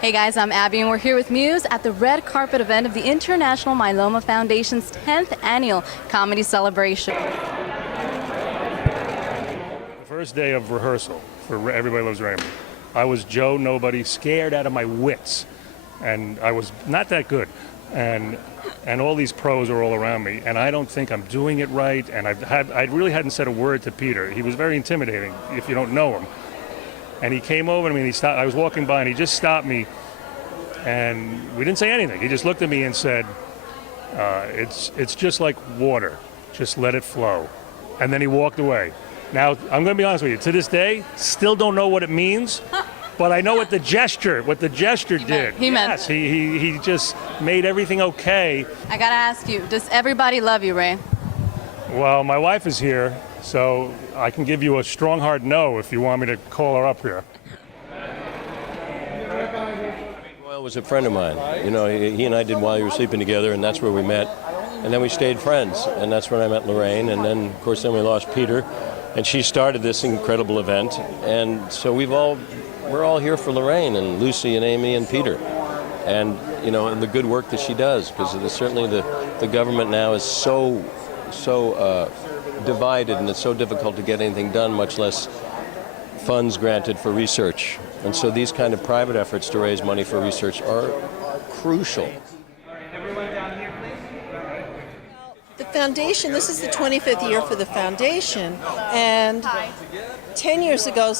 Hey guys, I'm Abby and we're here with MUSE at the red carpet event of the International Myeloma Foundation's 10th annual comedy celebration. The first day of rehearsal for Everybody Loves Raymond, I was Joe Nobody, scared out of my wits, and I was not that good. And all these pros are all around me, and I don't think I'm doing it right, and I really hadn't said a word to Peter. He was very intimidating if you don't know him. And he came over to me and he stopped. I was walking by and he just stopped me, and we didn't say anything. He just looked at me and said, it's just like water, just let it flow. And then he walked away. Now, I'm going to be honest with you, to this day, still don't know what it means, but I know what the gesture did. He meant. Yes, he just made everything okay. I gotta ask you, does everybody love you, Ray? Well, my wife is here, so I can give you a strong hard no if you want me to call her up here. Boyle was a friend of mine. You know, he and I did While You Were Sleeping Together, and that's where we met. And then we stayed friends, and that's when I met Lorraine. And then, of course, we lost Peter, and she started this incredible event. And so we're all here for Lorraine and Lucy and Amy and Peter, and you know, and the good work that she does, because certainly the government now is so divided, and it's so difficult to get anything done, much less funds granted for research. And so these kind of private efforts to raise money for research are crucial. The foundation, this is the 25th year for the foundation, and 10 years ago,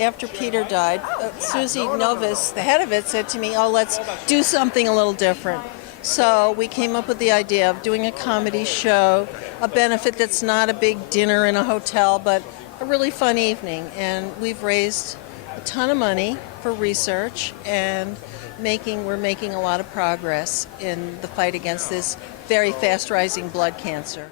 after Peter died, Susie Novus, the head of it, said to me, let's do something a little different. So we came up with the idea of doing a comedy show, a benefit that's not a big dinner in a hotel, but a really fun evening. And we've raised a ton of money for research, and we're making a lot of progress in the fight against this very fast-rising blood cancer.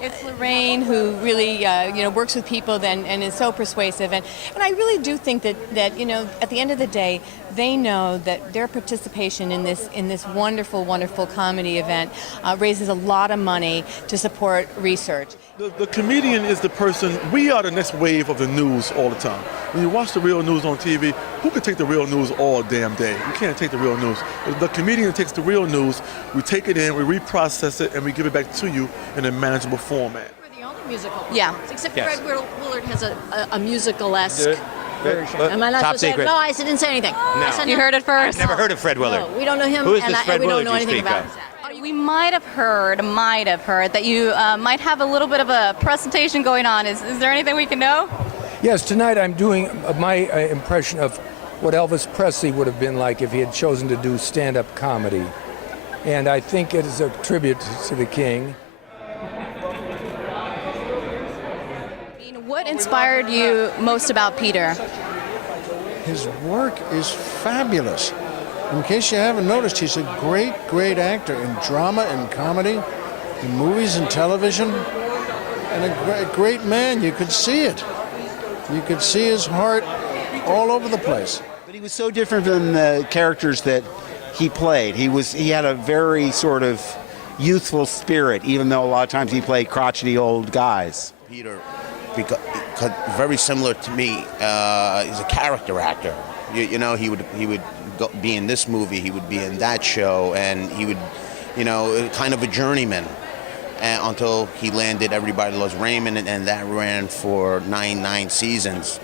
It's Lorraine who really, works with people and is so persuasive, and I really do think that at the end of the day, they know that their participation in this wonderful, wonderful comedy event raises a lot of money to support research. The comedian is the person. We are the next wave of the news all the time. When you watch the real news on TV, who can take the real news all damn day? You can't take the real news. The comedian takes the real news, we take it in, we reprocess it, and we give it back to you in a manageable format. We're the only musical. Yeah. Except Yes. Fred Willard has a musical-esque version. Am I not Top supposed to say? secret. No, I didn't say anything. No. I said You heard it first. I've never heard of Fred Willard. No, we don't know him, Who is and this Fred we Willard don't know you anything speak about of? him. We might have heard that you might have a little bit of a presentation going on. Is there anything we can know? Yes, tonight I'm doing my impression of what Elvis Presley would have been like if he had chosen to do stand-up comedy. And I think it is a tribute to the King. What inspired you most about Peter? His work is fabulous. In case you haven't noticed, he's a great, great actor in drama and comedy, in movies and television, and a great man. You could see it. You could see his heart all over the place. But he was so different from the characters that he played. He had a very sort of youthful spirit, even though a lot of times he played crotchety old guys. Peter, because very similar to me, he's a character actor. You know, he would be in this movie, he would be in that show, and he would, kind of a journeyman until he landed Everybody Loves Raymond, and that ran for nine seasons.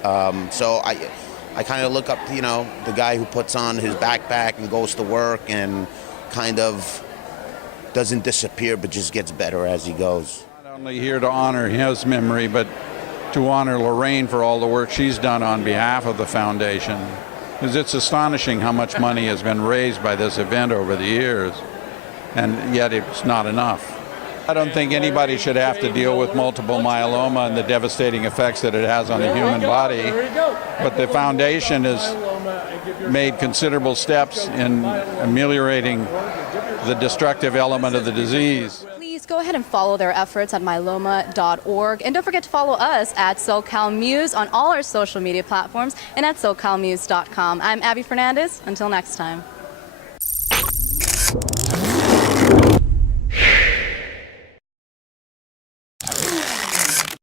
So I kind of look up, the guy who puts on his backpack and goes to work and kind of doesn't disappear, but just gets better as he goes. Not only here to honor his memory, but to honor Lorraine for all the work she's done on behalf of the foundation. Because it's astonishing how much money has been raised by this event over the years, and yet it's not enough. I don't think anybody should have to deal with multiple myeloma and the devastating effects that it has on the human body, but the foundation has made considerable steps in ameliorating the destructive element of the disease. Please go ahead and follow their efforts at myeloma.org. And don't forget to follow us at SoCalMuse on all our social media platforms and at SoCalMuse.com. I'm Abbey Fernandez. Until next time.